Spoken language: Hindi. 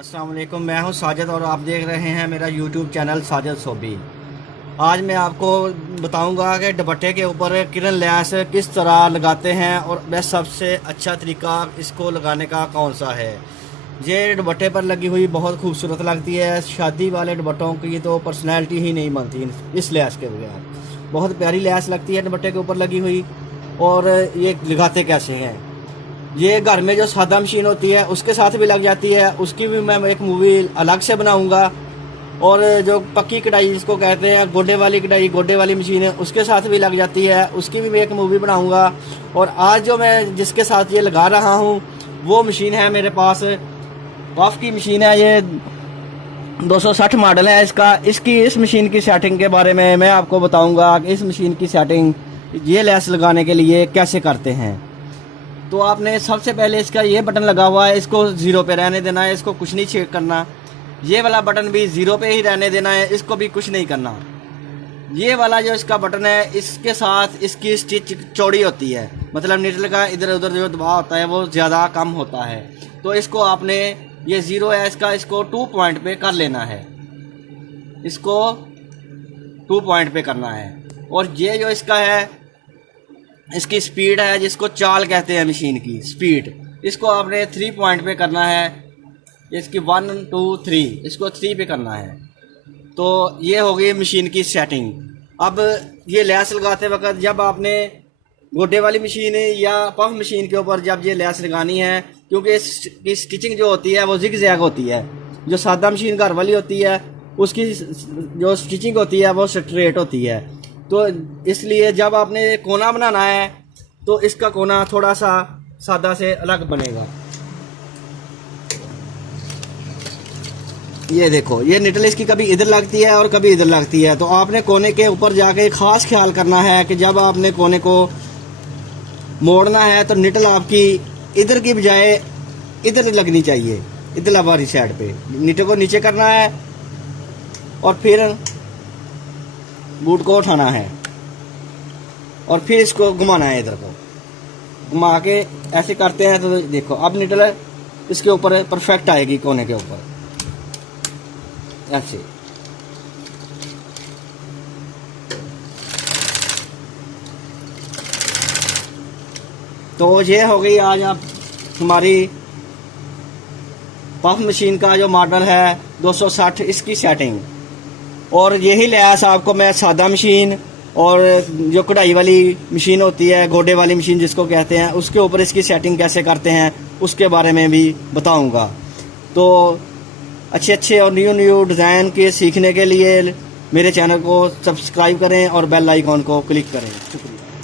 अस्सलाम वालेकुम, मैं हूं साजिद और आप देख रहे हैं मेरा यूट्यूब चैनल साजिद सोबी। आज मैं आपको बताऊंगा कि दुपट्टे के ऊपर किरण लैस किस तरह लगाते हैं और वह सबसे अच्छा तरीका इसको लगाने का कौन सा है। ये दुपट्टे पर लगी हुई बहुत खूबसूरत लगती है। शादी वाले दुपट्टों की तो पर्सनैलिटी ही नहीं बनती इस लैस के बगैर। बहुत प्यारी लैस लगती है दुपट्टे के ऊपर लगी हुई। और ये लगाते कैसे हैं, ये घर में जो सादा मशीन होती है उसके साथ भी लग जाती है, उसकी भी मैं एक मूवी अलग से बनाऊंगा। और जो पक्की कढ़ाई जिसको कहते हैं, गोडे वाली कढ़ाई, गोडे वाली मशीन है, उसके साथ भी लग जाती है, उसकी भी मैं एक मूवी बनाऊंगा। और आज जो मैं जिसके साथ ये लगा रहा हूँ वो मशीन है मेरे पास, पफ की मशीन है। ये 260 मॉडल है इसका। इस मशीन की सेटिंग के बारे में मैं आपको बताऊंगा कि इस मशीन की सेटिंग ये लैस लगाने के लिए कैसे करते हैं। तो आपने सबसे पहले इसका ये बटन लगा हुआ है, इसको 0 पे रहने देना है, इसको कुछ नहीं चेक करना। ये वाला बटन भी 0 पे ही रहने देना है, इसको भी कुछ नहीं करना। ये वाला जो इसका बटन है, इसके साथ इसकी स्टिच चौड़ी होती है, मतलब नीडल का इधर उधर जो दबाव होता है वो ज़्यादा कम होता है। तो इसको आपने, ये 0 है इसका, इसको 2 पॉइंट पे कर लेना है, इसको 2 पॉइंट पे करना है। और ये जो इसका है, इसकी स्पीड है जिसको चाल कहते हैं मशीन की स्पीड, इसको आपने 3 पॉइंट पे करना है। इसकी 1 2 3, इसको 3 पे करना है। तो ये हो गई मशीन की सेटिंग। अब ये लैस लगाते वक्त जब आपने गोडे वाली मशीन या पफ मशीन के ऊपर जब ये लैस लगानी है, क्योंकि इसकी स्टिचिंग जो होती है वो जिग जैग होती है। जो सादा मशीन घर वाली होती है उसकी जो स्टिचिंग होती है वो स्ट्रेट होती है। तो इसलिए जब आपने कोना बनाना है तो इसका कोना थोड़ा सा सादा से अलग बनेगा। ये देखो, ये निटल इसकी कभी इधर लगती है और कभी इधर लगती है। तो आपने कोने के ऊपर जाके खास ख्याल करना है कि जब आपने कोने को मोड़ना है तो निटल आपकी इधर की बजाय इधर लगनी चाहिए, इधर वाली साइड पे। निटल को नीचे करना है और फिर बूट को उठाना है और फिर इसको घुमाना है। इधर को घुमा के ऐसे करते हैं तो देखो अब निटल इसके ऊपर परफेक्ट आएगी, कोने के ऊपर ऐसे। तो ये हो गई आज आप हमारी पफ मशीन का जो मॉडल है 260, इसकी सेटिंग। और यही लैस आपको मैं सादा मशीन और जो कढ़ाई वाली मशीन होती है, गोडे वाली मशीन जिसको कहते हैं, उसके ऊपर इसकी सेटिंग कैसे करते हैं उसके बारे में भी बताऊंगा। तो अच्छे और न्यू डिज़ाइन के सीखने के लिए मेरे चैनल को सब्सक्राइब करें और बेल आइकॉन को क्लिक करें। शुक्रिया।